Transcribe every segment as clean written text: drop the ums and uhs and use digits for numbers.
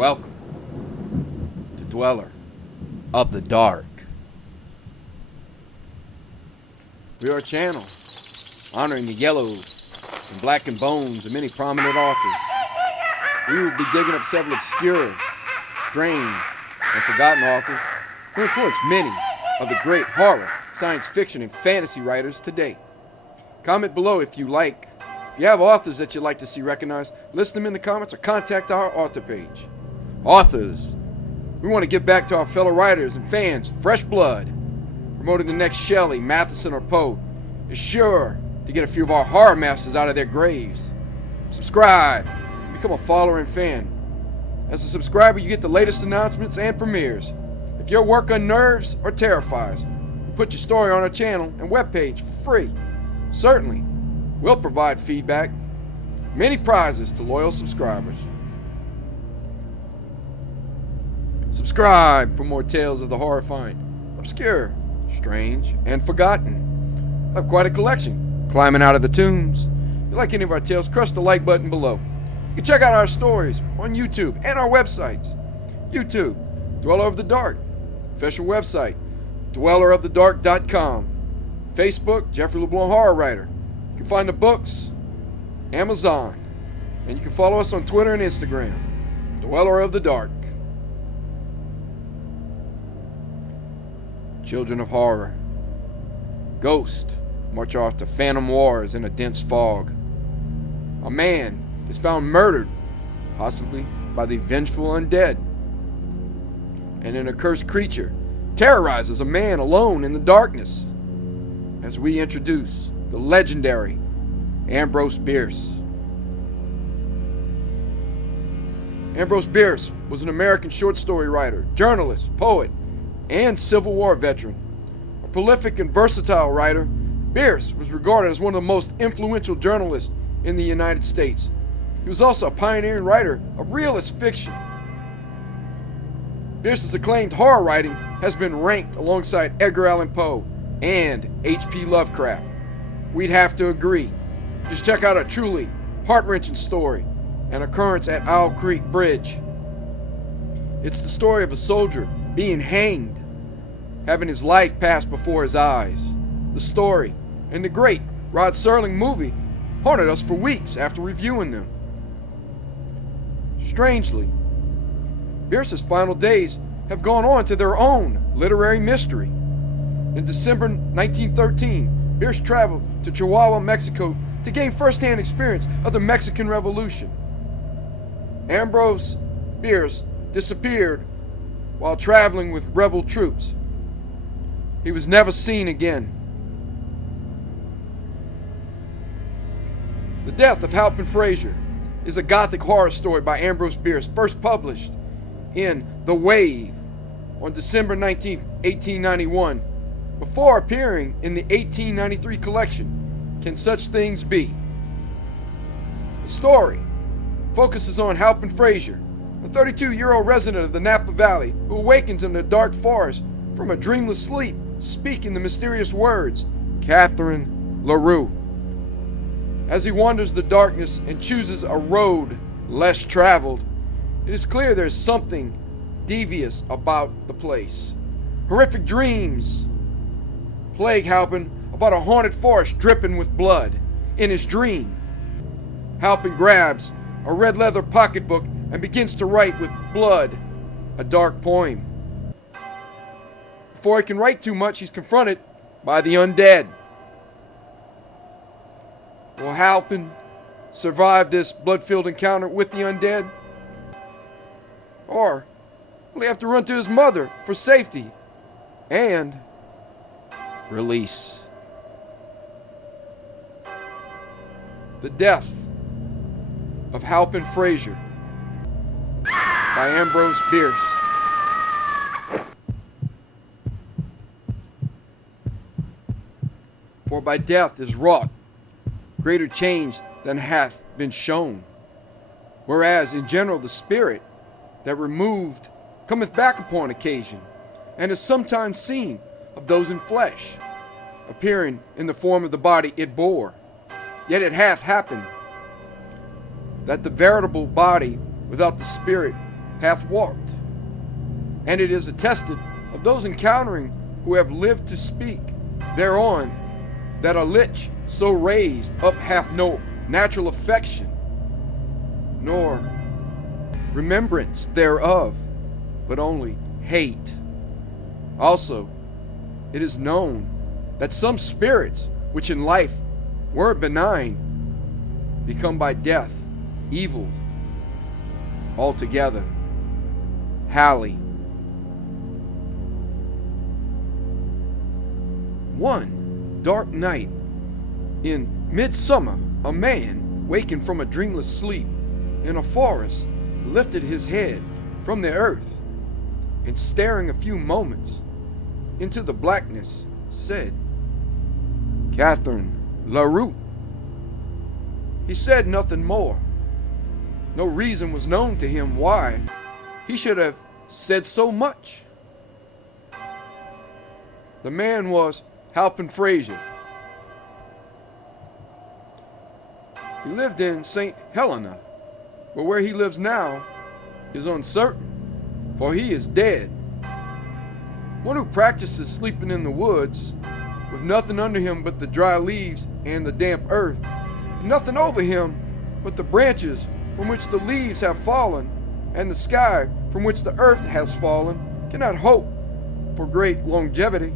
Welcome to Dweller of the Dark. We are a channel honoring the yellows and black and bones of many prominent authors. We will be digging up several obscure, strange, and forgotten authors who influenced many of the great horror, science fiction, and fantasy writers today. Comment below if you like. If you have authors that you'd like to see recognized, list them in the comments or contact our author page. Authors, we want to give back to our fellow writers and fans fresh blood. Promoting the next Shelley, Matheson, or Poe is sure to get a few of our horror masters out of their graves. Subscribe, become a follower and fan. As a subscriber, you get the latest announcements and premieres. If your work unnerves or terrifies, we put your story on our channel and webpage for free. Certainly, we'll provide feedback. Many prizes to loyal subscribers. Subscribe for more tales of the horrifying, obscure, strange, and forgotten. I have quite a collection climbing out of the tombs. If you like any of our tales, crush the like button below. You can check out our stories on YouTube and our websites. YouTube, Dweller of the Dark. Official website, dwellerofthedark.com. Facebook, Jeffrey LeBlanc Horror Writer. You can find the books, Amazon. And you can follow us on Twitter and Instagram, Dweller of the Dark. Children of horror. Ghosts march off to phantom wars in a dense fog. A man is found murdered, possibly by the vengeful undead. And an accursed creature terrorizes a man alone in the darkness. As we introduce the legendary Ambrose Bierce. Ambrose Bierce was an American short story writer, journalist, poet, and Civil War veteran. A prolific and versatile writer, Bierce was regarded as one of the most influential journalists in the United States. He was also a pioneering writer of realist fiction. Bierce's acclaimed horror writing has been ranked alongside Edgar Allan Poe and H.P. Lovecraft. We'd have to agree. Just check out a truly heart-wrenching story, An Occurrence at Owl Creek Bridge. It's the story of a soldier being hanged, having his life pass before his eyes. The story and the great Rod Serling movie haunted us for weeks after reviewing them. Strangely, Bierce's final days have gone on to their own literary mystery. In December 1913, Bierce traveled to Chihuahua, Mexico to gain first-hand experience of the Mexican Revolution. Ambrose Bierce disappeared while traveling with rebel troops. He was never seen again. The Death of Halpin Frayser is a gothic horror story by Ambrose Bierce, first published in The Wave on December 19, 1891, before appearing in the 1893 collection, Can Such Things Be? The story focuses on Halpin Frayser, a 32-year-old resident of the Napa Valley who awakens in the dark forest from a dreamless sleep, speaking the mysterious words, Catherine LaRue. As he wanders the darkness and chooses a road less traveled, it is clear there is something devious about the place. Horrific dreams plague Halpin about a haunted forest dripping with blood. In his dream, Halpin grabs a red leather pocketbook and begins to write with blood a dark poem. Before he can write too much, he's confronted by the undead. Will Halpin survive this blood-filled encounter with the undead? Or will he have to run to his mother for safety and release? The Death of Halpin Frayser by Ambrose Bierce. For by death is wrought greater change than hath been shown. Whereas in general the spirit that removed cometh back upon occasion, and is sometimes seen of those in flesh, appearing in the form of the body it bore. Yet it hath happened that the veritable body without the spirit hath walked, and it is attested of those encountering who have lived to speak thereon, that a lich so raised up hath no natural affection, nor remembrance thereof, but only hate. Also, it is known that some spirits which in life were benign become by death evil altogether. Halley. One dark night in midsummer, a man, waking from a dreamless sleep in a forest, lifted his head from the earth, and staring a few moments into the blackness, said, "Catherine LaRue." He said nothing more. No reason was known to him why he should have said so much. The man was Halpin Frayser. He lived in St. Helena, but where he lives now is uncertain, for he is dead. One who practices sleeping in the woods, with nothing under him but the dry leaves and the damp earth, and nothing over him but the branches from which the leaves have fallen, and the sky from which the earth has fallen, cannot hope for great longevity,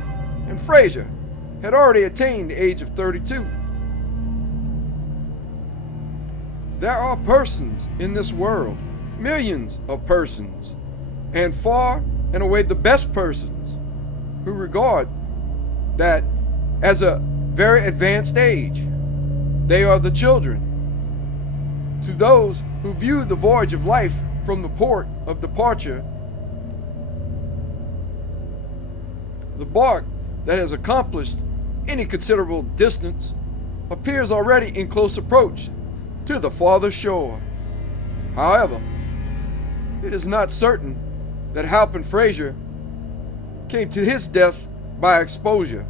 and Frayser had already attained the age of 32. There are persons in this world, millions of persons, and far and away the best persons, who regard that as a very advanced age. They are the children. To those who view the voyage of life from the port of departure, the bark that has accomplished any considerable distance appears already in close approach to the farther shore. However, it is not certain that Halpin Frayser came to his death by exposure.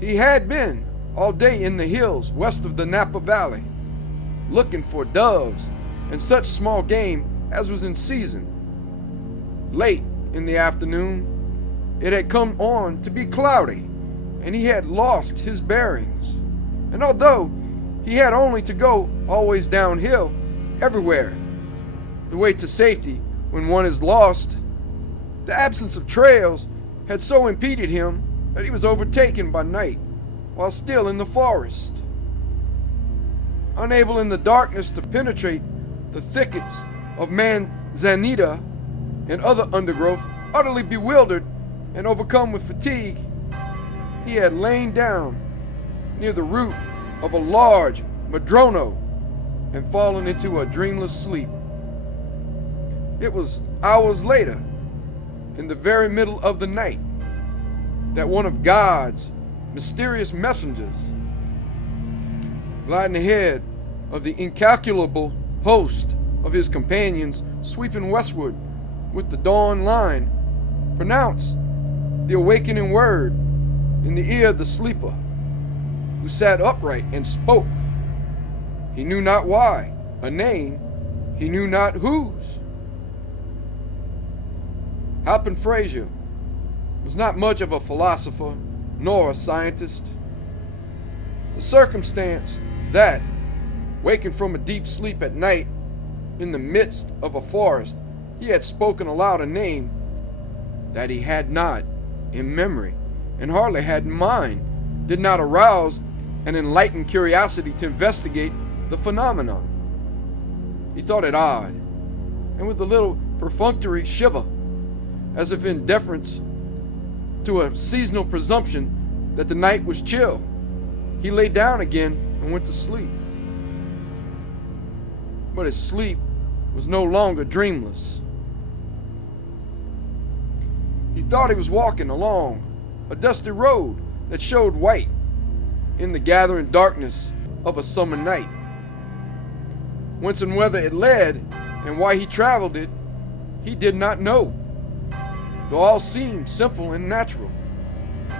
He had been all day in the hills west of the Napa Valley, looking for doves and such small game as was in season. Late in the afternoon, it had come on to be cloudy, and he had lost his bearings. And although he had only to go always downhill, everywhere, the way to safety when one is lost, the absence of trails had so impeded him that he was overtaken by night while still in the forest. Unable in the darkness to penetrate the thickets of manzanita and other undergrowth, utterly bewildered and overcome with fatigue, he had lain down near the root of a large madrono and fallen into a dreamless sleep. It was hours later, in the very middle of the night, that one of God's mysterious messengers, gliding ahead of the incalculable host of his companions sweeping westward with the dawn line, pronounced the awakening word in the ear of the sleeper, who sat upright and spoke. He knew not why, a name he knew not whose. Halpin Frayser was not much of a philosopher nor a scientist. The circumstance that, waking from a deep sleep at night in the midst of a forest, he had spoken aloud a name that he had not in memory and hardly had in mind, did not arouse an enlightened curiosity to investigate the phenomenon. He thought it odd, and with a little perfunctory shiver, as if in deference to a seasonal presumption that the night was chill, he lay down again and went to sleep. But his sleep was no longer dreamless. He thought he was walking along a dusty road that showed white in the gathering darkness of a summer night. Whence and whither it led, and why he traveled it, he did not know, though all seemed simple and natural,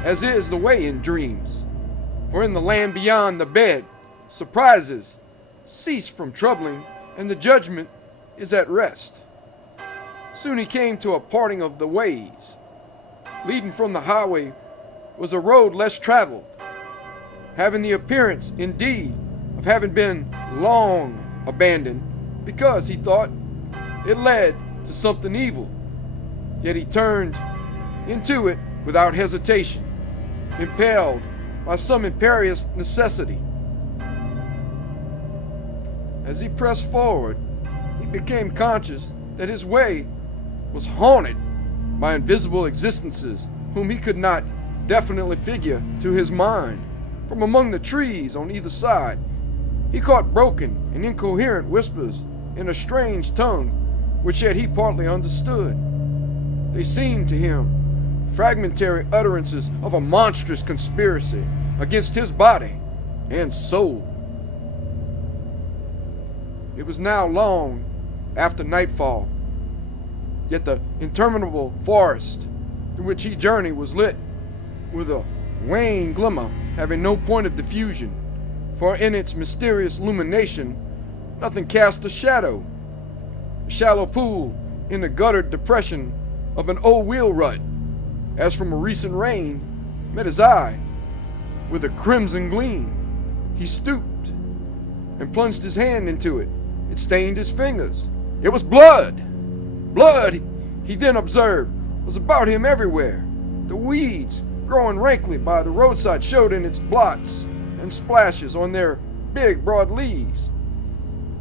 as is the way in dreams. For in the land beyond the bed, surprises cease from troubling, and the judgment is at rest. Soon he came to a parting of the ways. Leading from the highway was a road less traveled, having the appearance, indeed, of having been long abandoned, because he thought it led to something evil. Yet he turned into it without hesitation, impelled by some imperious necessity. As he pressed forward, he became conscious that his way was haunted by invisible existences whom he could not definitely figure to his mind. From among the trees on either side, he caught broken and incoherent whispers in a strange tongue which yet he partly understood. They seemed to him fragmentary utterances of a monstrous conspiracy against his body and soul. It was now long after nightfall, yet the interminable forest through which he journeyed was lit with a wan glimmer having no point of diffusion, for in its mysterious illumination nothing cast a shadow. A shallow pool in the guttered depression of an old wheel rut, as from a recent rain, met his eye with a crimson gleam. He stooped and plunged his hand into it. It stained his fingers. It was blood! Blood, he then observed, was about him everywhere. The weeds, growing rankly by the roadside, showed in its blots and splashes on their big, broad leaves.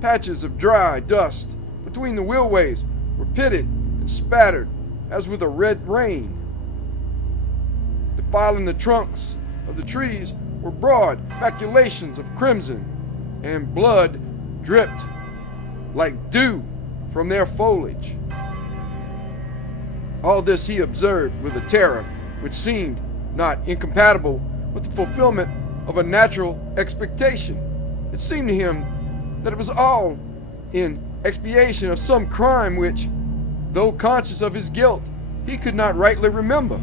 Patches of dry dust between the wheelways were pitted and spattered as with a red rain. Defiling the trunks of the trees were broad maculations of crimson, and blood dripped like dew from their foliage. All this he observed with a terror which seemed not incompatible with the fulfillment of a natural expectation. It seemed to him that it was all in expiation of some crime which, though conscious of his guilt, he could not rightly remember.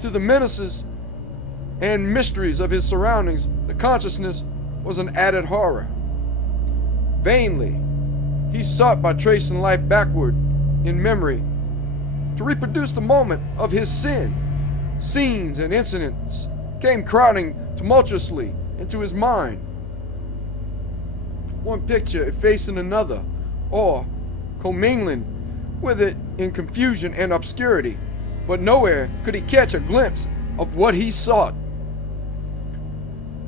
To the menaces and mysteries of his surroundings, the consciousness was an added horror. Vainly, he sought by tracing life backward in memory to reproduce the moment of his sin. Scenes and incidents came crowding tumultuously into his mind, one picture effacing another, or commingling with it in confusion and obscurity, but nowhere could he catch a glimpse of what he sought.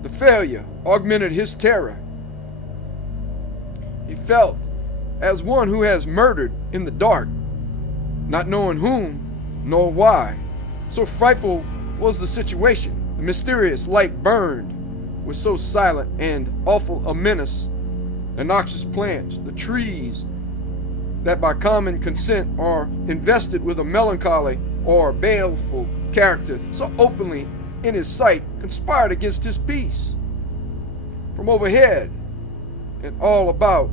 The failure augmented his terror. He felt as one who has murdered in the dark, not knowing whom nor why. So frightful was the situation. The mysterious light burned with so silent and awful a menace. The noxious plants, the trees that by common consent are invested with a melancholy or baleful character, so openly in his sight, conspired against his peace. From overhead and all about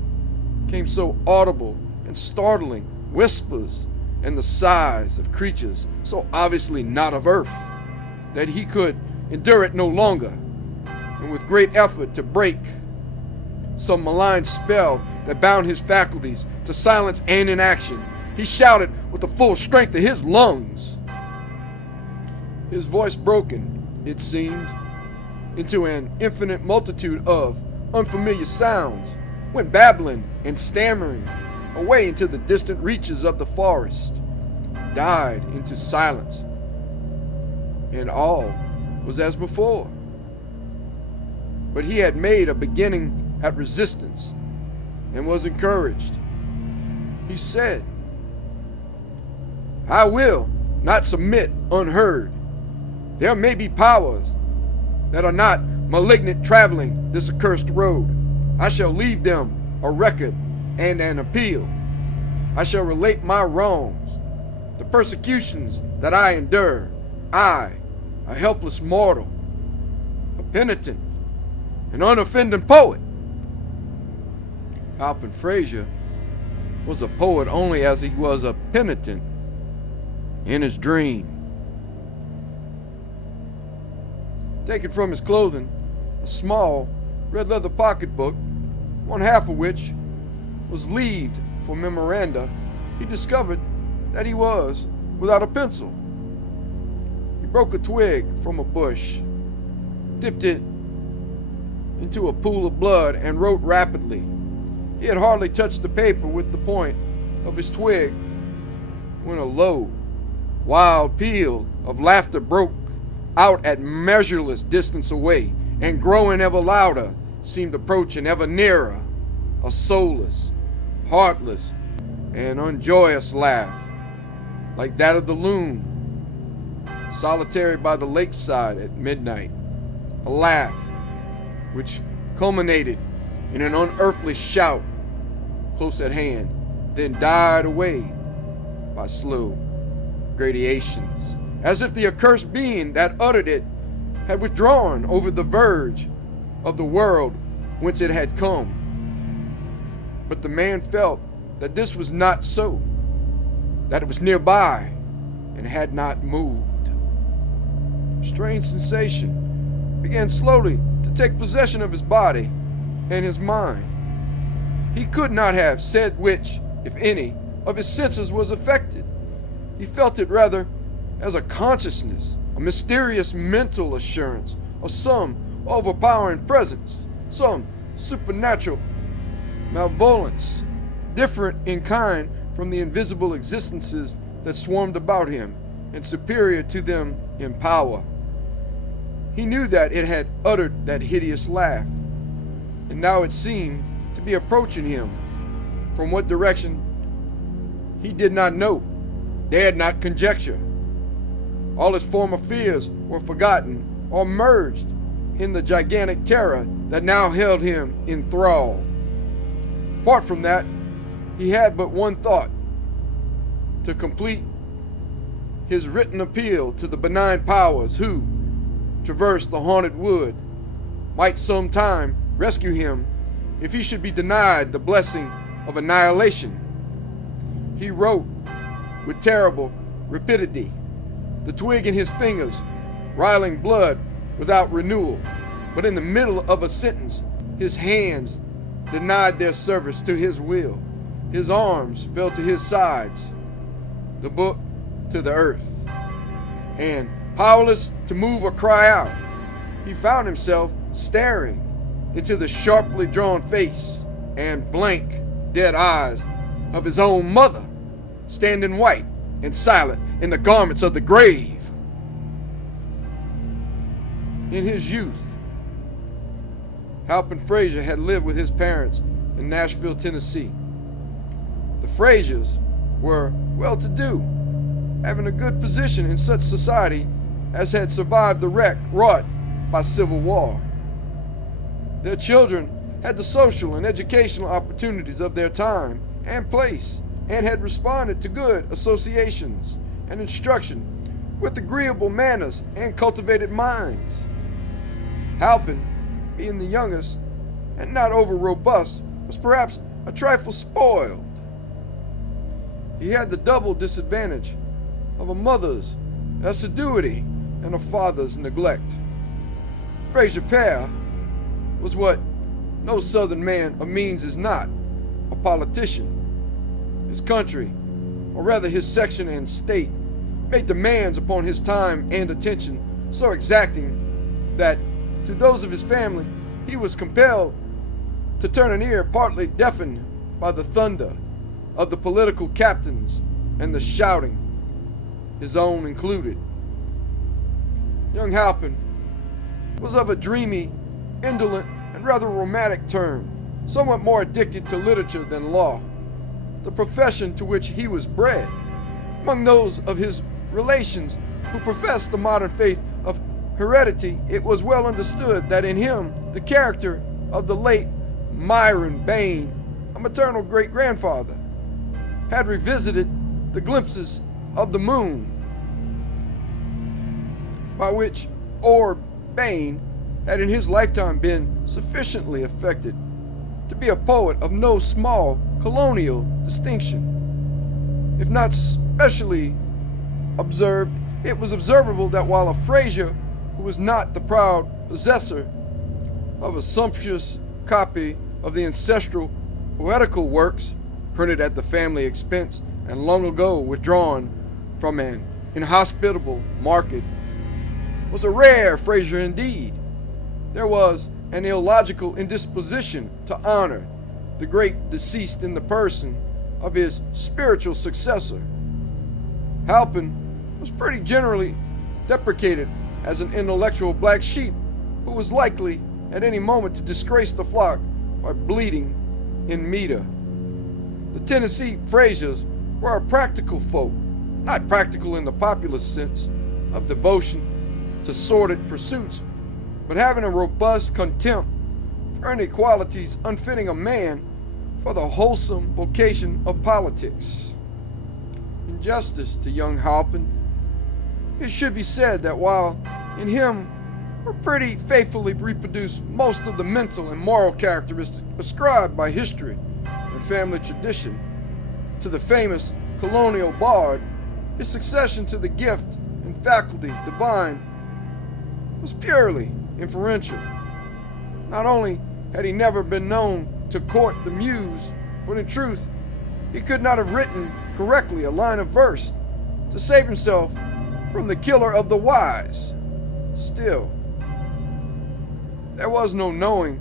came so audible and startling whispers and the sighs of creatures so obviously not of earth that he could endure it no longer, and with great effort to break some malign spell that bound his faculties to silence and inaction, he shouted with the full strength of his lungs. His voice broken, it seemed, into an infinite multitude of unfamiliar sounds, went babbling and stammering away into the distant reaches of the forest, died into silence, and all was as before. But he had made a beginning at resistance and was encouraged. He said, "I will not submit unheard. There may be powers that are not malignant traveling this accursed road. I shall leave them a record and an appeal. I shall relate my wrongs, the persecutions that I endure. I, a helpless mortal, a penitent, an unoffending poet." Halpin Frayser was a poet only as he was a penitent in his dream. Taken from his clothing, a small red leather pocketbook, one half of which was leaved for memoranda, he discovered that he was without a pencil. He broke a twig from a bush, dipped it into a pool of blood, and wrote rapidly. He had hardly touched the paper with the point of his twig when a low, wild peal of laughter broke out at measureless distance away, and growing ever louder, seemed approaching ever nearer, a soulless, heartless, and unjoyous laugh, like that of the loon, solitary by the lakeside at midnight, a laugh which culminated in an unearthly shout close at hand, then died away by slow gradations, as if the accursed being that uttered it had withdrawn over the verge of the world whence it had come. But the man felt that this was not so, that it was nearby and had not moved. A strange sensation began slowly to take possession of his body and his mind. He could not have said which, if any, of his senses was affected. He felt it rather as a consciousness, a mysterious mental assurance of some overpowering presence, some supernatural malevolence, different in kind from the invisible existences that swarmed about him, and superior to them in power. He knew that it had uttered that hideous laugh, and now it seemed to be approaching him. From what direction he did not know, dared not conjecture. All his former fears were forgotten or merged in the gigantic terror that now held him in thrall. Apart from that, he had but one thought: to complete his written appeal to the benign powers who, traverse the haunted wood, might sometime rescue him if he should be denied the blessing of annihilation. He wrote with terrible rapidity, the twig in his fingers, riling blood without renewal. But in the middle of a sentence, his hands denied their service to his will. His arms fell to his sides, the book to the earth, and powerless to move or cry out, he found himself staring into the sharply drawn face and blank, dead eyes of his own mother, standing white and silent in the garments of the grave. In his youth, Halpin Frayser had lived with his parents in Nashville, Tennessee. The Fraysers were well-to-do, having a good position in such society as had survived the wreck wrought by civil war. Their children had the social and educational opportunities of their time and place, and had responded to good associations and instruction with agreeable manners and cultivated minds. Halpin, being the youngest and not over robust, was perhaps a trifle spoiled. He had the double disadvantage of a mother's assiduity and a father's neglect. Frayser père was what no Southern man of means is not, a politician. His country, or rather his section and state, made demands upon his time and attention so exacting that to those of his family he was compelled to turn an ear partly deafened by the thunder of the political captains and the shouting, his own included. Young Halpin was of a dreamy, indolent, and rather romantic turn, somewhat more addicted to literature than law, the profession to which he was bred. Among those of his relations who professed the modern faith of heredity, it was well understood that in him the character of the late Myron Bayne, a maternal great-grandfather, had revisited the glimpses of the moon, by which Orb Bayne had in his lifetime been sufficiently affected to be a poet of no small colonial distinction. If not specially observed, it was observable that while a Frayser who was not the proud possessor of a sumptuous copy of the ancestral poetical works printed at the family expense and long ago withdrawn from an inhospitable market, was a rare Frayser indeed. There was an illogical indisposition to honor the great deceased in the person of his spiritual successor. Halpin was pretty generally deprecated as an intellectual black sheep who was likely at any moment to disgrace the flock by bleeding in meter. The Tennessee Fraysers were a practical folk, not practical in the populist sense of devotion to sordid pursuits, but having a robust contempt for inequalities unfitting a man for the wholesome vocation of politics. In justice to young Halpin, it should be said that while in him were pretty faithfully reproduced most of the mental and moral characteristics ascribed by history and family tradition to the famous colonial bard, his succession to the gift and faculty divine was purely inferential. Not only had he never been known to court the muse, but in truth, he could not have written correctly a line of verse to save himself from the killer of the wise. Still, there was no knowing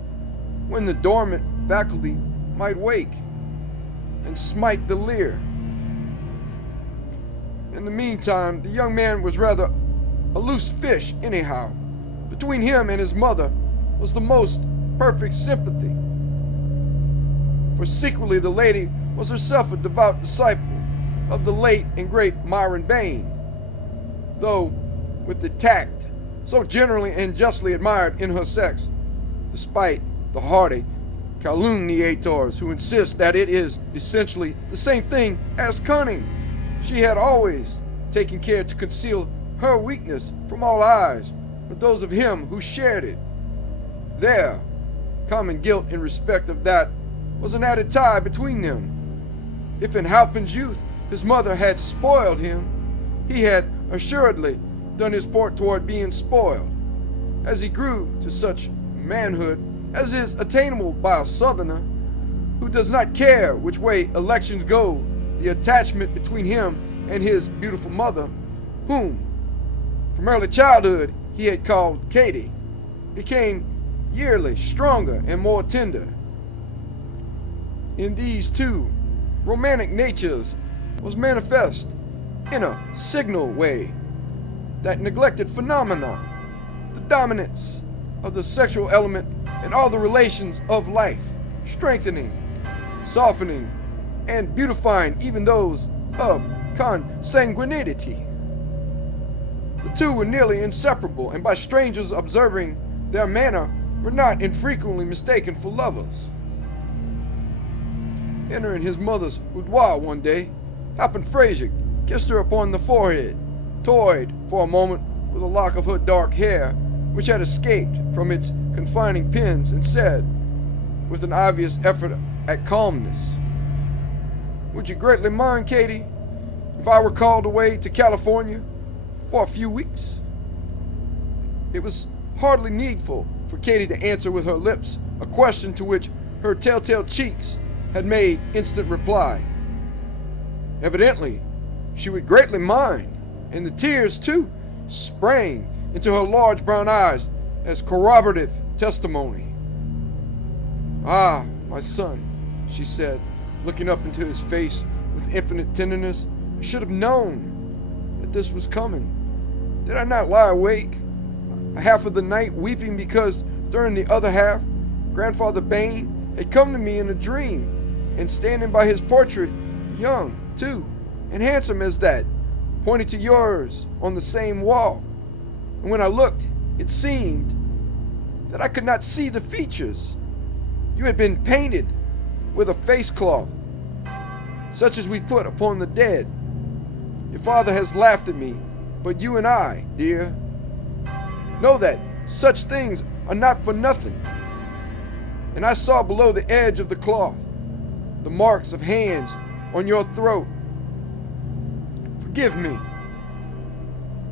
when the dormant faculty might wake and smite the lyre. In the meantime, the young man was rather a loose fish anyhow. Between him and his mother was the most perfect sympathy. For secretly the lady was herself a devout disciple of the late and great Myron Bayne, though with the tact so generally and justly admired in her sex, despite the hardy calumniators who insist that it is essentially the same thing as cunning. She had always taken care to conceal her weakness from all eyes but those of him who shared it. Their common guilt in respect of that was an added tie between them. If in Halpin's youth his mother had spoiled him, he had assuredly done his part toward being spoiled. As he grew to such manhood as is attainable by a Southerner who does not care which way elections go, the attachment between him and his beautiful mother, whom from early childhood he had called Katie, became yearly stronger and more tender. In these two romantic natures was manifest in a signal way that neglected phenomenon, the dominance of the sexual element in all the relations of life, strengthening, softening, and beautifying even those of consanguinity. The two were nearly inseparable, and by strangers observing their manner were not infrequently mistaken for lovers. Entering his mother's boudoir one day, Halpin Frayser kissed her upon the forehead, toyed for a moment with a lock of her dark hair which had escaped from its confining pins, and said, with an obvious effort at calmness, "Would you greatly mind, Katie, if I were called away to California for a few weeks?" It was hardly needful for Katie to answer with her lips a question to which her telltale cheeks had made instant reply. Evidently, she would greatly mind, and the tears, too, sprang into her large brown eyes as corroborative testimony. "Ah, my son," she said, looking up into his face with infinite tenderness, "I should have known that this was coming. Did I not lie awake a half of the night weeping because during the other half Grandfather Bayne had come to me in a dream, and standing by his portrait, young, too, and handsome as that, pointing to yours on the same wall. And when I looked, it seemed that I could not see the features. You had been painted with a face cloth, such as we put upon the dead. Your father has laughed at me, but you and I, dear, know that such things are not for nothing. And I saw below the edge of the cloth the marks of hands on your throat. Forgive me,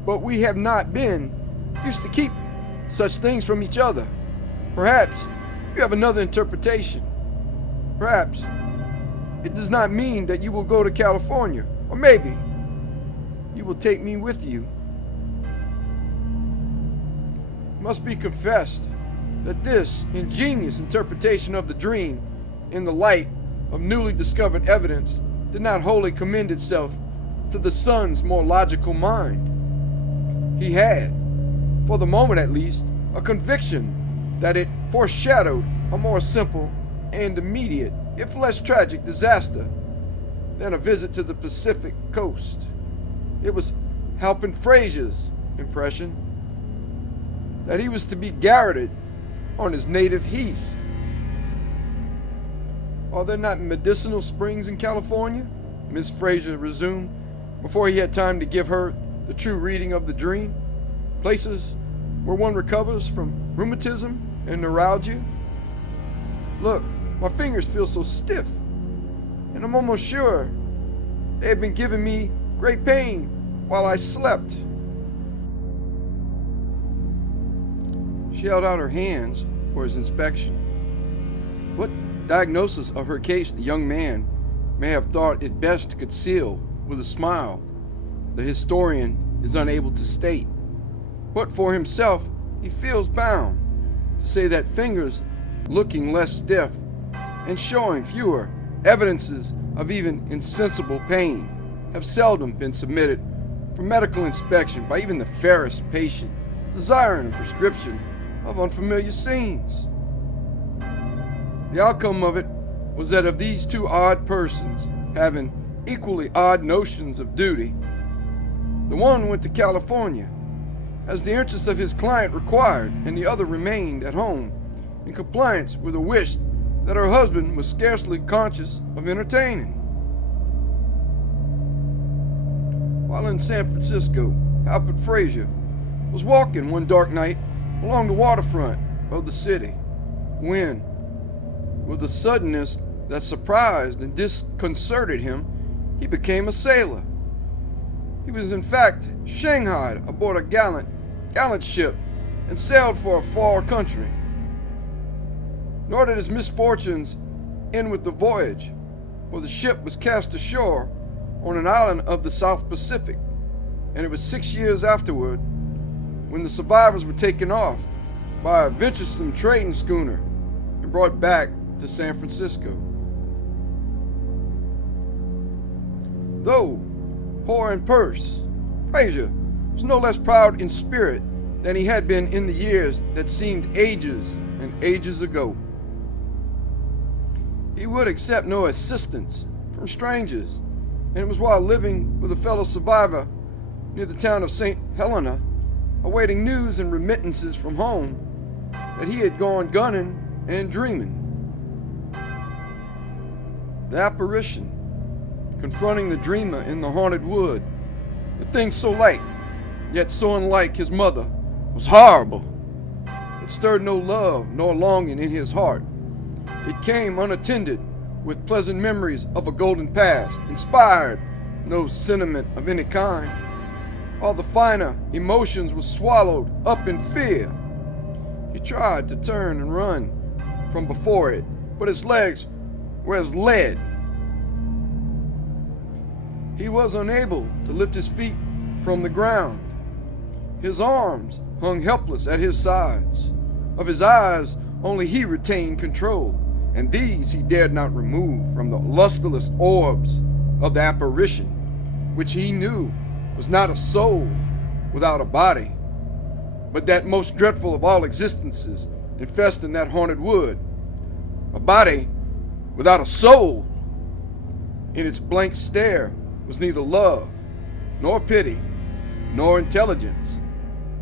but we have not been used to keep such things from each other. Perhaps you have another interpretation. Perhaps it does not mean that you will go to California, or maybe you will take me with you. It must be confessed that this ingenious interpretation of the dream in the light of newly discovered evidence did not wholly commend itself to the son's more logical mind. He had, for the moment at least, a conviction that it foreshadowed a more simple and immediate, if less tragic, disaster than a visit to the Pacific coast. It was Halpin Frayser's impression that he was to be garroted on his native heath. Are there not medicinal springs in California? Miss Frayser resumed, before he had time to give her the true reading of the dream. Places where one recovers from rheumatism and neuralgia. Look, my fingers feel so stiff, and I'm almost sure they have been giving me great pain while I slept. She held out her hands for his inspection. What diagnosis of her case the young man may have thought it best to conceal with a smile, the historian is unable to state. But for himself, he feels bound to say that fingers looking less stiff and showing fewer evidences of even insensible pain have seldom been submitted for medical inspection by even the fairest patient desiring a prescription of unfamiliar scenes. The outcome of it was that of these two odd persons having equally odd notions of duty, the one went to California as the interests of his client required, and the other remained at home in compliance with a wish that her husband was scarcely conscious of entertaining. While in San Francisco, Halpin Frayser was walking one dark night along the waterfront of the city when, with a suddenness that surprised and disconcerted him, he became a sailor. He was in fact shanghaied aboard a gallant ship and sailed for a far country. Nor did his misfortunes end with the voyage, for the ship was cast ashore on an island of the South Pacific, and it was 6 years afterward when the survivors were taken off by a venturesome trading schooner and brought back to San Francisco. Though poor in purse, Frayser was no less proud in spirit than he had been in the years that seemed ages and ages ago. He would accept no assistance from strangers, and it was while living with a fellow survivor near the town of St. Helena, awaiting news and remittances from home, that he had gone gunning and dreaming. The apparition confronting the dreamer in the haunted wood, the thing so like, yet so unlike his mother, was horrible. It stirred no love nor longing in his heart. It came unattended with pleasant memories of a golden past, inspired no sentiment of any kind. All the finer emotions were swallowed up in fear. He tried to turn and run from before it, but his legs were as lead. He was unable to lift his feet from the ground. His arms hung helpless at his sides. Of his eyes, only he retained control, and these he dared not remove from the lustreless orbs of the apparition, which he knew was not a soul without a body, but that most dreadful of all existences infesting that haunted wood, a body without a soul. In its blank stare was neither love, nor pity, nor intelligence,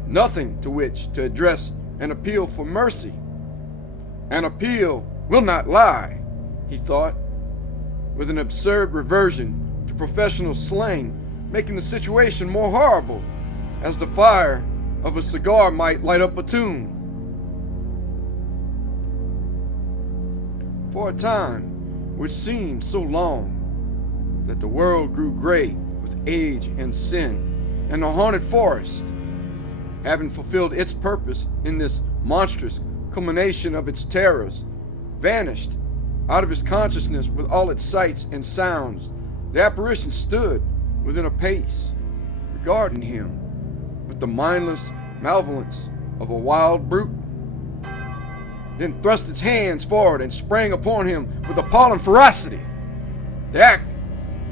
nothing to which to address an appeal for mercy. An appeal will not lie, he thought, with an absurd reversion to professional slang, making the situation more horrible, as the fire of a cigar might light up a tomb. For a time, which seemed so long, that the world grew gray with age and sin, and the haunted forest, having fulfilled its purpose in this monstrous culmination of its terrors, vanished Out of his consciousness with all its sights and sounds, the apparition stood within a pace, regarding him with the mindless malevolence of a wild brute, then thrust its hands forward and sprang upon him with appalling ferocity. The act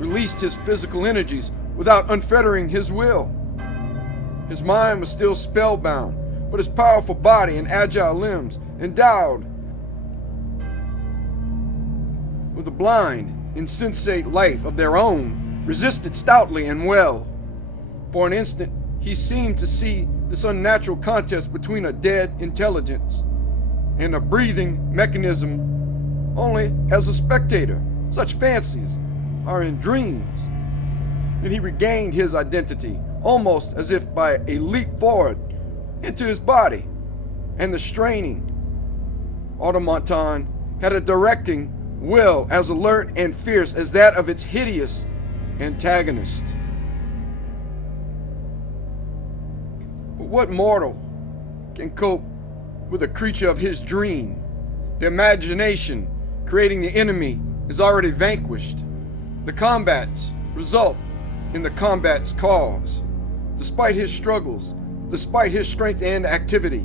released his physical energies without unfettering his will. His mind was still spellbound, but his powerful body and agile limbs, endowed with a blind, insensate life of their own, resisted stoutly and well. For an instant, he seemed to see this unnatural contest between a dead intelligence and a breathing mechanism only as a spectator. Such fancies are in dreams. Then he regained his identity, almost as if by a leap forward into his body, and the straining automaton had a directing will as alert and fierce as that of its hideous antagonist. But what mortal can cope with a creature of his dream? The imagination creating the enemy is already vanquished. The combats result in the combat's cause. Despite his struggles, despite his strength and activity,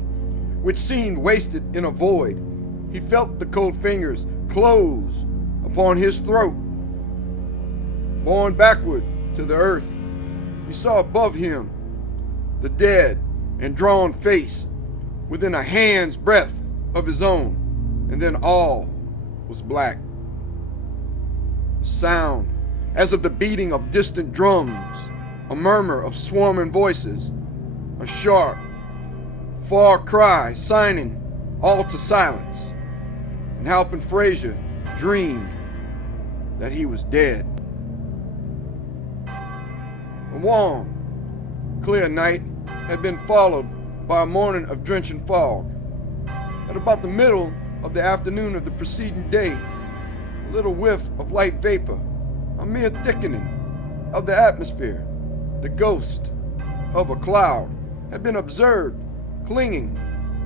which seemed wasted in a void, he felt the cold fingers close upon his throat. Borne backward to the earth, he saw above him the dead and drawn face within a hand's breadth of his own, and then all was black. A sound as of the beating of distant drums, a murmur of swarming voices, a sharp, far cry signing all to silence, and Halpin Frayser dreamed that he was dead. A warm, clear night had been followed by a morning of drenching fog. At about the middle of the afternoon of the preceding day, a little whiff of light vapor, a mere thickening of the atmosphere, the ghost of a cloud, had been observed clinging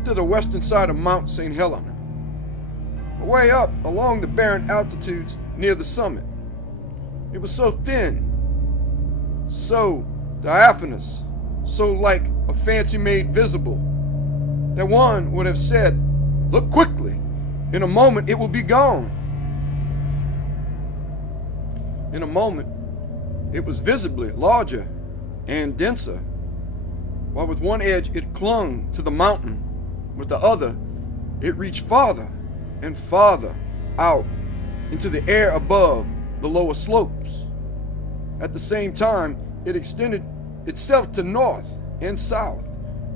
to the western side of Mount St. Helena, away up along the barren altitudes near the summit. It was so thin, so diaphanous, so like a fancy made visible, that one would have said, "Look quickly, in a moment it will be gone." In a moment, it was visibly larger and denser, while with one edge it clung to the mountain, with the other it reached farther and farther out into the air above the lower slopes. At the same time, it extended itself to north and south,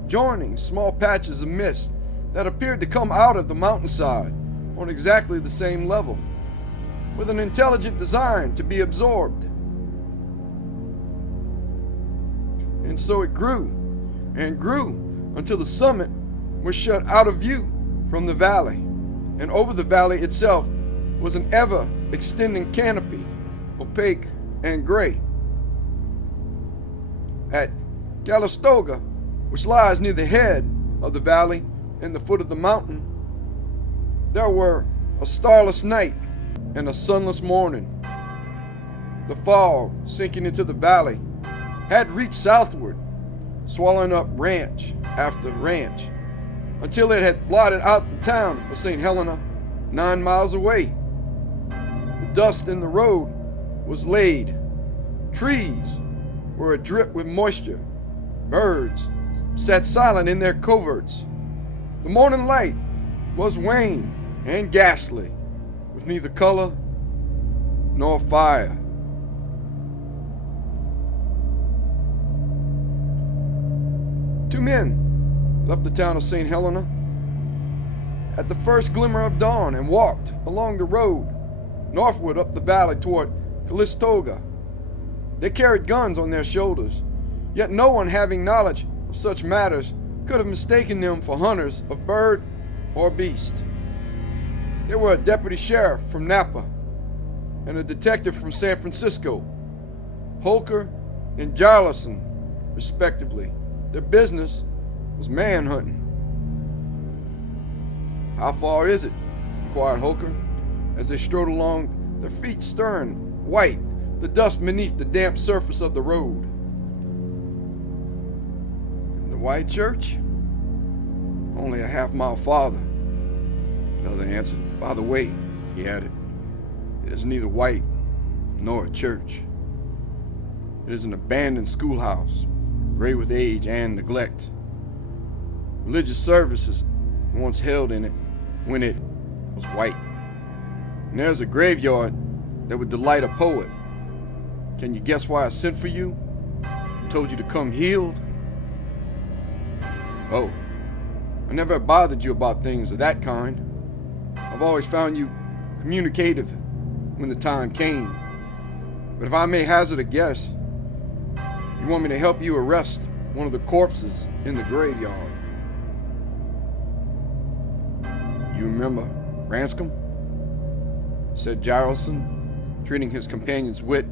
joining small patches of mist that appeared to come out of the mountainside on exactly the same level, with an intelligent design to be absorbed. And so it grew and grew until the summit was shut out of view from the valley, and over the valley itself was an ever-extending canopy, opaque and gray. At Calistoga, which lies near the head of the valley and the foot of the mountain, there were a starless night and a sunless morning. The fog, sinking into the valley, had reached southward, swallowing up ranch after ranch, until it had blotted out the town of St. Helena 9 miles away. The dust in the road was laid. Trees were adrip with moisture. Birds sat silent in their coverts. The morning light was wan and ghastly, with neither color nor fire. Two men left the town of St. Helena at the first glimmer of dawn and walked along the road northward up the valley toward Calistoga. They carried guns on their shoulders, yet no one having knowledge of such matters could have mistaken them for hunters of bird or beast. They were a deputy sheriff from Napa and a detective from San Francisco, Holker and Jarlison, respectively. Their business was manhunting. "How far is it?" inquired Holker. as they strode along, their feet stirring, white, the dust beneath the damp surface of the road. The white church? Only a half-mile farther, the other answered. By the way, he added, it is neither white nor a church. It is an abandoned schoolhouse, gray with age and neglect. Religious services were once held in it when it was white. And there's a graveyard that would delight a poet. Can you guess why I sent for you and told you to come healed? Oh, I never bothered you about things of that kind. I've always found you communicative when the time came. But if I may hazard a guess, you want me to help you arrest one of the corpses in the graveyard. You remember Branscombe? Said Jarlson, treating his companion's wit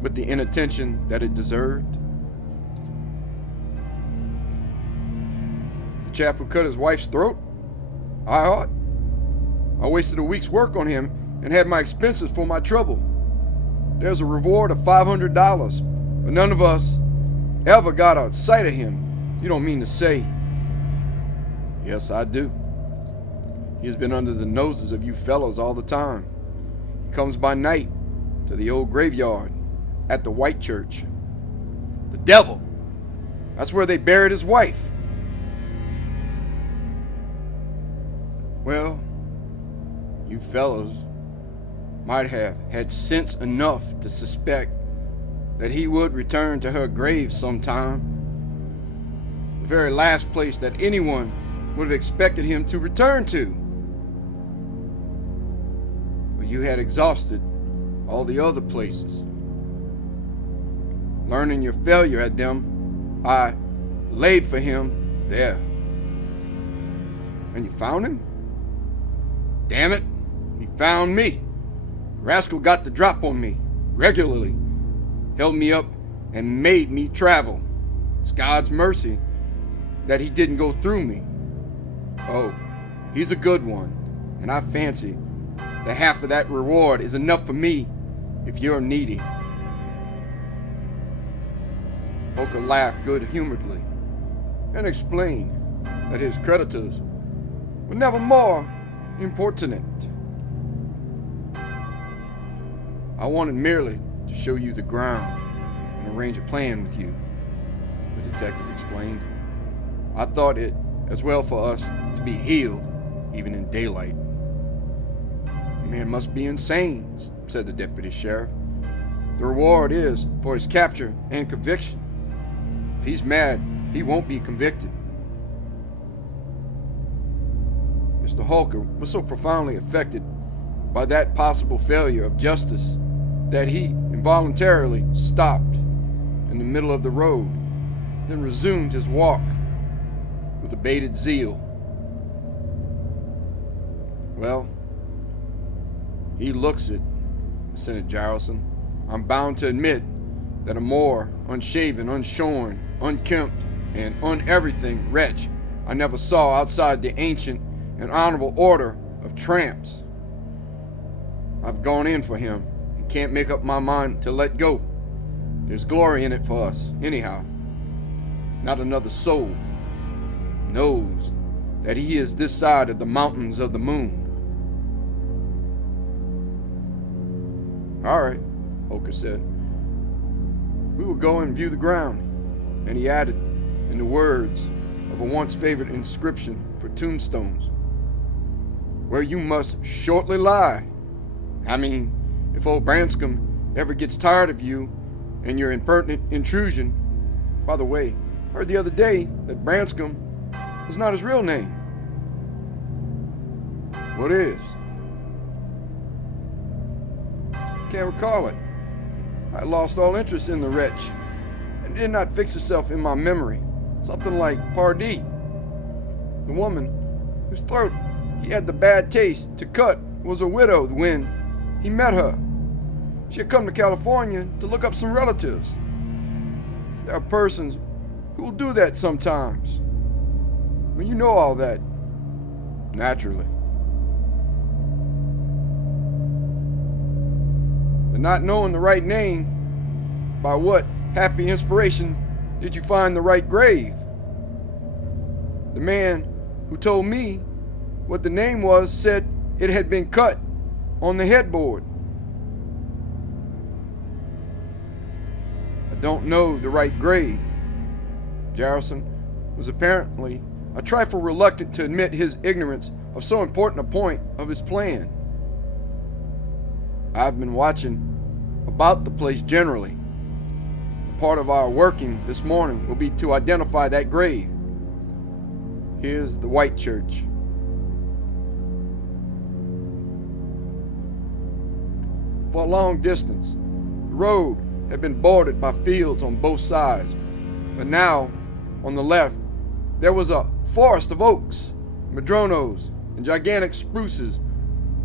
with the inattention that it deserved. The chap who cut his wife's throat? I ought. I wasted a week's work on him and had my expenses for my trouble. There's a reward of $500, but none of us ever got a sight of him. You don't mean to say? Yes, I do. He has been under the noses of you fellows all the time. He comes by night to the old graveyard at the white church. The devil! That's where they buried his wife. Well, you fellows might have had sense enough to suspect that he would return to her grave sometime. The very last place that anyone would have expected him to return to. But you had exhausted all the other places. Learning your failure at them, I laid for him there. And you found him? Damn it, he found me. Rascal got the drop on me regularly, held me up and made me travel. It's God's mercy that he didn't go through me. Oh, he's a good one, and I fancy that half of that reward is enough for me if you're needy. Oka laughed good-humoredly and explained that his creditors were never more importunate. I wanted merely to show you the ground and arrange a plan with you, the detective explained. I thought it as well for us to be healed, even in daylight. The man must be insane, said the deputy sheriff. The reward is for his capture and conviction. If he's mad, he won't be convicted. Mr. Holker was so profoundly affected by that possible failure of justice that he involuntarily stopped in the middle of the road, then resumed his walk with abated zeal. Well, he looks it, assented Jarlson. I'm bound to admit that a more unshaven, unshorn, unkempt, and un-everything wretch I never saw outside the ancient and honorable order of tramps. I've gone in for him and can't make up my mind to let go. There's glory in it for us, anyhow. Not another soul knows that he is this side of the mountains of the moon. All right, Holker said. We will go and view the ground. And he added, in the words of a once favorite inscription for tombstones, where you must shortly lie. I mean, if old Branscombe ever gets tired of you and your impertinent intrusion. By the way, heard the other day that Branscombe is not his real name. What is? Can't recall it. I lost all interest in the wretch, and it did not fix itself in my memory. Something like Pardee. The woman whose throat he had the bad taste to cut was a widow when he met her. She had come to California to look up some relatives. There are persons who will do that sometimes. When you know all that, naturally. And not knowing the right name, by what happy inspiration did you find the right grave? The man who told me what the name was said it had been cut on the headboard. I don't know the right grave. Jarrison was apparently a trifle reluctant to admit his ignorance of so important a point of his plan. I've been watching about the place generally. Part of our working this morning will be to identify that grave. Here's the white church. For a long distance, the road had been bordered by fields on both sides, but now, on the left, there was a forest of oaks, madronos, and gigantic spruces,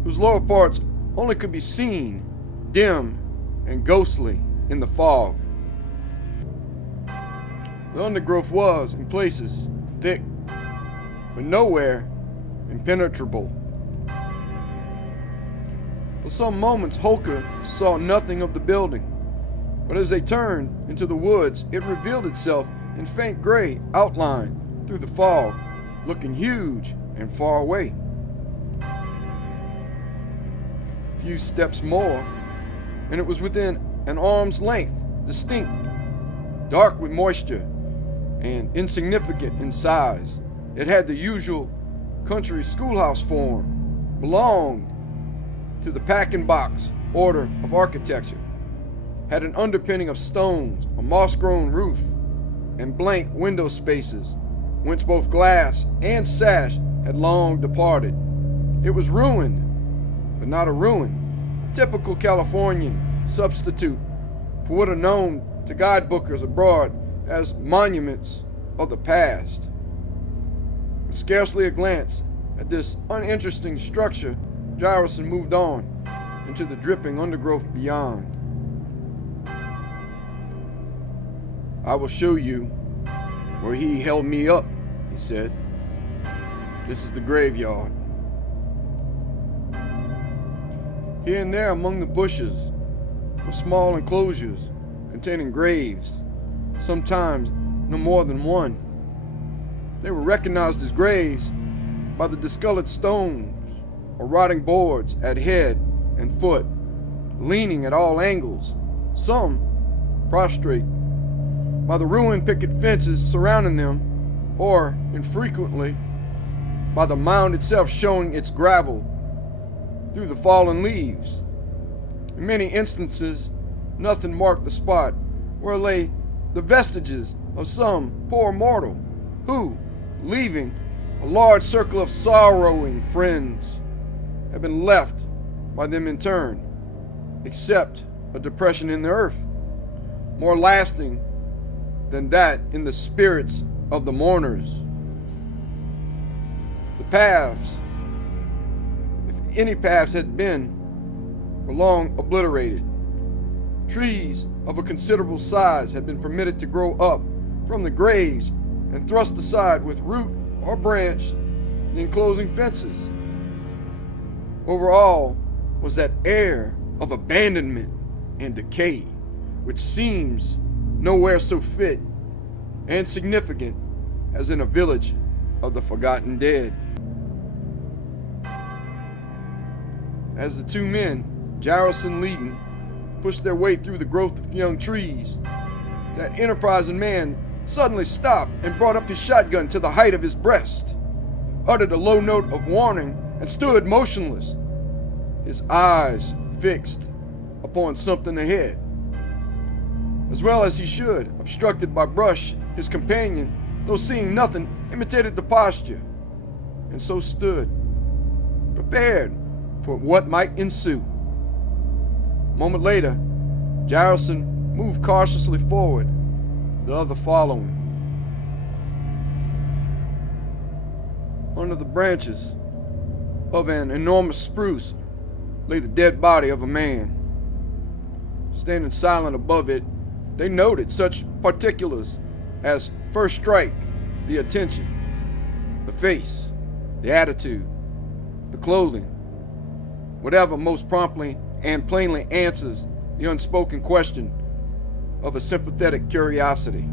whose lower parts only could be seen, dim and ghostly, in the fog. The undergrowth was, in places, thick, but nowhere impenetrable. For some moments, Holker saw nothing of the building, but as they turned into the woods, it revealed itself in faint gray outline through the fog, looking huge and far away. A few steps more, and it was within an arm's length, distinct, dark with moisture, and insignificant in size. It had the usual country schoolhouse form, belonged to the pack-and-box order of architecture, had an underpinning of stones, a moss-grown roof, and blank window spaces, whence both glass and sash had long departed. It was ruined, but not a ruin, a typical Californian substitute for what are known to guidebookers abroad as monuments of the past. With scarcely a glance at this uninteresting structure, Jarrison moved on into the dripping undergrowth beyond. I will show you where he held me up, he said. This is the graveyard. Here and there among the bushes were small enclosures containing graves, sometimes no more than one. They were recognized as graves by the discolored stones or rotting boards at head and foot, leaning at all angles, some prostrate, by the ruined picket fences surrounding them, or, infrequently, by the mound itself showing its gravel through the fallen leaves. In many instances, nothing marked the spot where lay the vestiges of some poor mortal who, leaving a large circle of sorrowing friends, had been left by them in turn, except a depression in the earth, more lasting than that in the spirits of the mourners. The paths, if any paths had been, were long obliterated. Trees of a considerable size had been permitted to grow up from the graves and thrust aside with root or branch the enclosing fences. Over all was that air of abandonment and decay, which seems nowhere so fit and significant as in a village of the forgotten dead. As the two men, Jarrison leading, pushed their way through the growth of young trees, that enterprising man suddenly stopped and brought up his shotgun to the height of his breast, uttered a low note of warning, and stood motionless, his eyes fixed upon something ahead. As well as he should, obstructed by brush, his companion, though seeing nothing, imitated the posture, and so stood, prepared for what might ensue. A moment later, Jarrison moved cautiously forward, the other following. Under the branches of an enormous spruce lay the dead body of a man. Standing silent above it, they noted such particulars as first strike the attention: the face, the attitude, the clothing, whatever most promptly and plainly answers the unspoken question of a sympathetic curiosity.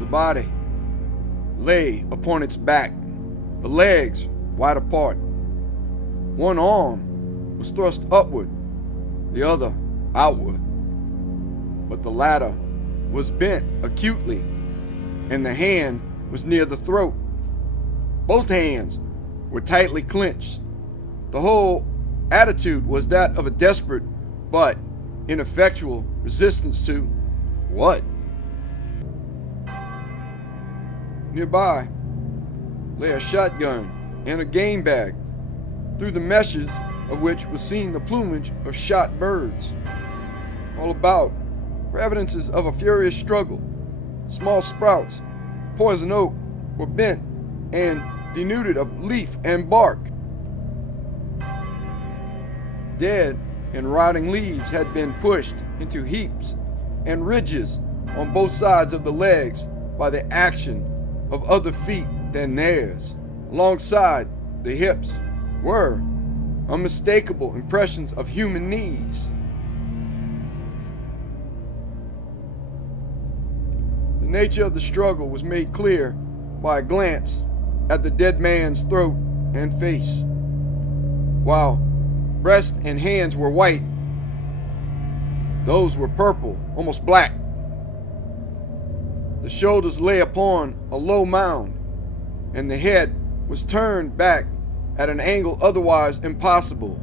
The body lay upon its back, the legs wide apart. One arm was thrust upward, the other outward, but the latter was bent acutely, and the hand was near the throat. Both hands were tightly clenched. The whole attitude was that of a desperate but ineffectual resistance to what? Nearby lay a shotgun and a game bag, through the meshes of which was seen the plumage of shot birds. All about were evidences of a furious struggle. Small sprouts, poison oak, were bent and denuded of leaf and bark. Dead and rotting leaves had been pushed into heaps and ridges on both sides of the legs by the action of other feet than theirs. Alongside the hips were unmistakable impressions of human knees. The nature of the struggle was made clear by a glance at the dead man's throat and face. While breast and hands were white, those were purple, almost black. The shoulders lay upon a low mound, and the head was turned back at an angle otherwise impossible.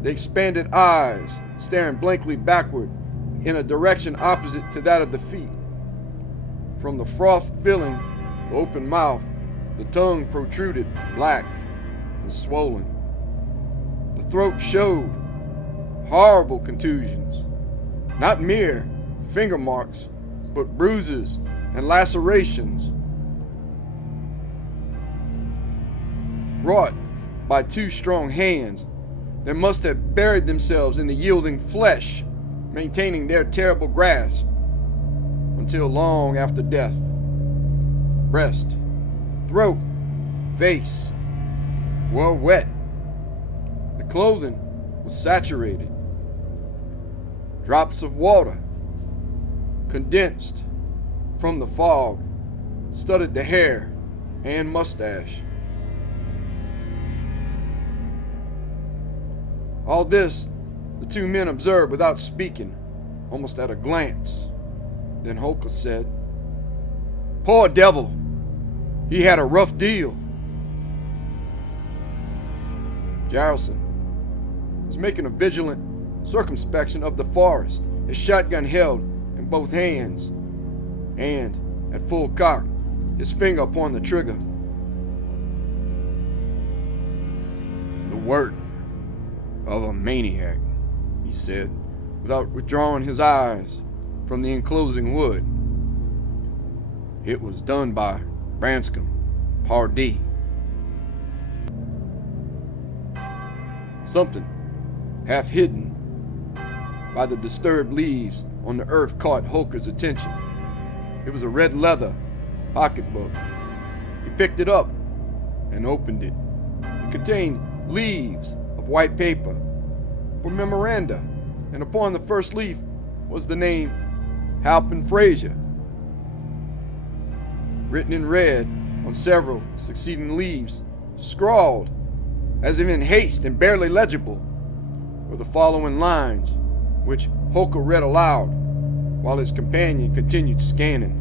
The expanded eyes staring blankly backward in a direction opposite to that of the feet. From the froth filling the open mouth, the tongue protruded black and swollen. The throat showed horrible contusions, not mere finger marks, but bruises and lacerations wrought by two strong hands that must have buried themselves in the yielding flesh, maintaining their terrible grasp until long after death. Breast, throat, face were wet. The clothing was saturated. Drops of water, condensed from the fog, studded the hair and mustache. All this the two men observed without speaking, almost at a glance. Then Holker said, "Poor devil, he had a rough deal." Jarrelson was making a vigilant circumspection of the forest, his shotgun held in both hands, and, at full cock, his finger upon the trigger. "The work of a maniac," he said, without withdrawing his eyes from the enclosing wood. "It was done by Branscombe, Pardee." Something, half hidden by the disturbed leaves on the earth, caught Holker's attention. It was a red leather pocketbook. He picked it up and opened it. It contained leaves of white paper for memoranda, and upon the first leaf was the name Halpin Frayser, written in red on several succeeding leaves, scrawled as if in haste and barely legible, were the following lines, which Holker read aloud while his companion continued scanning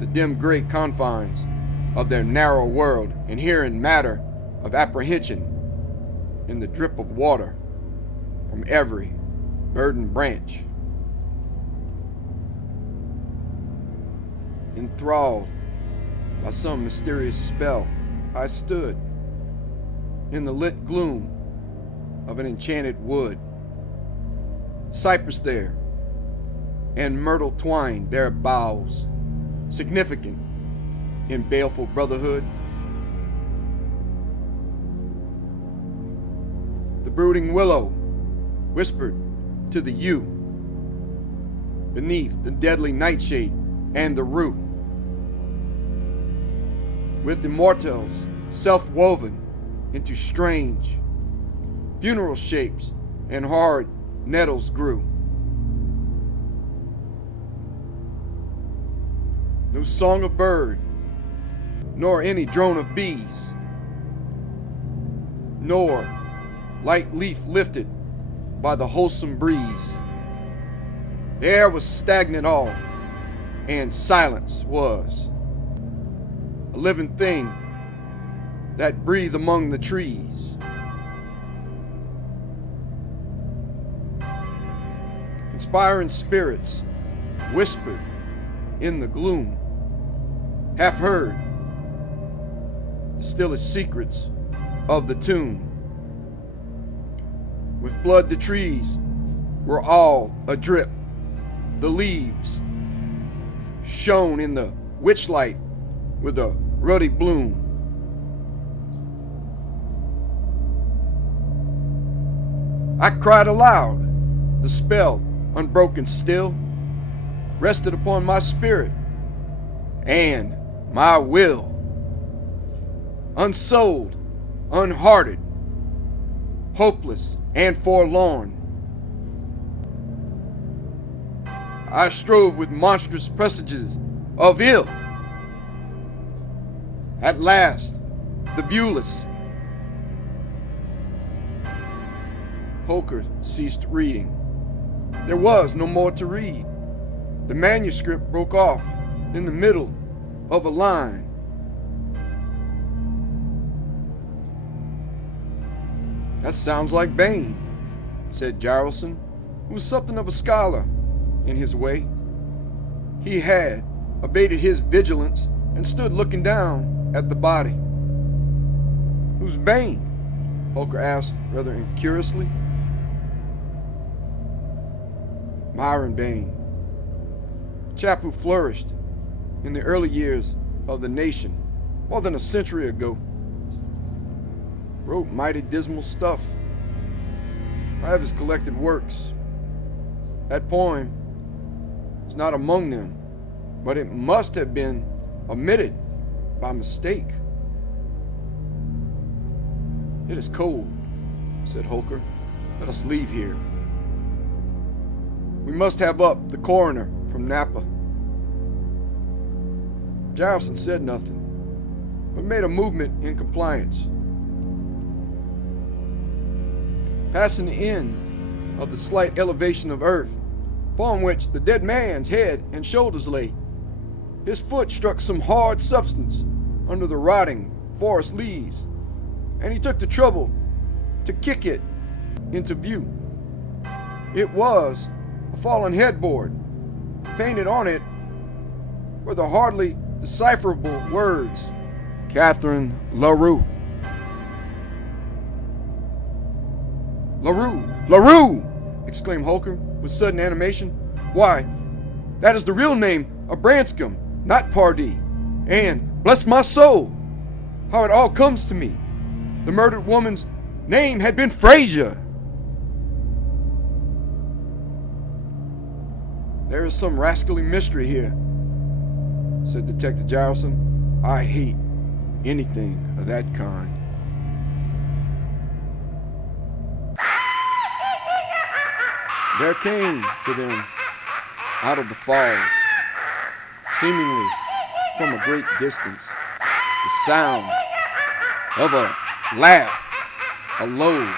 the dim gray confines of their narrow world and hearing matter of apprehension in the drip of water from every burdened branch. Enthralled by some mysterious spell, I stood in the lit gloom of an enchanted wood. Cypress there and myrtle twined their boughs, significant in baleful brotherhood. The brooding willow whispered to the yew beneath the deadly nightshade, and the rue, with immortals self-woven into strange, Funeral shapes and hard nettles grew. No song of bird, nor any drone of bees, nor light leaf lifted by the wholesome breeze. The air was stagnant all, and silence was. A living thing that breathed among the trees. Conspiring spirits whispered in the gloom, half heard the stillest secrets of the tomb. With blood the trees were all adrip, the leaves shone in the witchlight with a ruddy bloom. I cried aloud, the spell, unbroken still, rested upon my spirit and my will. Unsouled, unhearted, hopeless and forlorn, I strove with monstrous presages of ill. At last, the viewless Holker ceased reading. There was no more to read. The manuscript broke off in the middle of a line. That sounds like Bain, said Jarelson, who was something of a scholar in his way. He had abated his vigilance and stood looking down at the body. Who's Bain? Holker asked rather incuriously. Myron Bain, a chap who flourished in the early years of the nation more than a century ago. Wrote mighty dismal stuff. I have his collected works. That poem is not among them, but it must have been omitted by mistake. It is cold, said Holker. Let us leave here. We must have up the coroner from Napa. Jarelson said nothing, but made a movement in compliance. Passing the end of the slight elevation of earth, upon which the dead man's head and shoulders lay, his foot struck some hard substance under the rotting forest leaves, and he took the trouble to kick it into view. It was a fallen headboard. Painted on it were the hardly decipherable words, Catherine LaRue. LaRue! Exclaimed Holker with sudden animation. Why, that is the real name of Branscombe, not Pardee. And, bless my soul, how it all comes to me. The murdered woman's name had been Frayser. There is some rascally mystery here, said Detective Jarelson. I hate anything of that kind. There came to them out of the fog, seemingly from a great distance, the sound of a laugh, a low,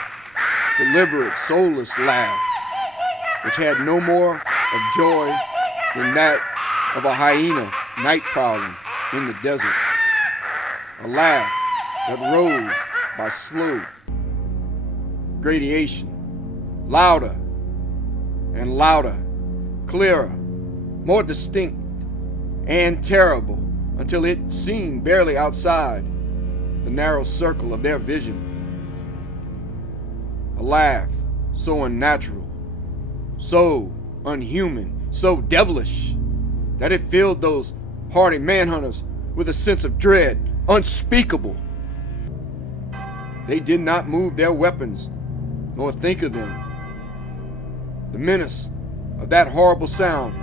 deliberate, soulless laugh, which had no more of joy than that of a hyena night prowling in the desert. A laugh that rose by slow gradation, louder and louder, clearer, more distinct and terrible, until it seemed barely outside the narrow circle of their vision. A laugh so unnatural, so unhuman, so devilish, that it filled those hardy manhunters with a sense of dread unspeakable. They did not move their weapons, nor think of them. The menace of that horrible sound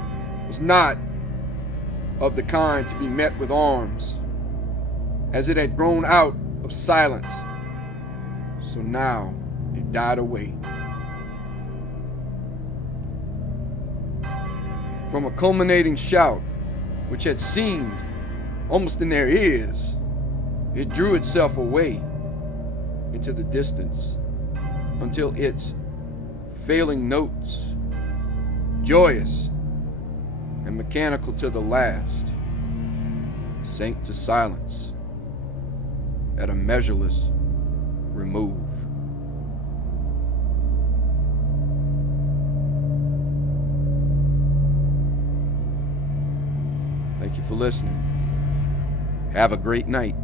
was not of the kind to be met with arms, as it had grown out of silence. So now it died away. From a culminating shout, which had seemed almost in their ears, it drew itself away into the distance until its failing notes, joyous and mechanical to the last, sank to silence at a measureless remove. Thank you for listening. Have a great night.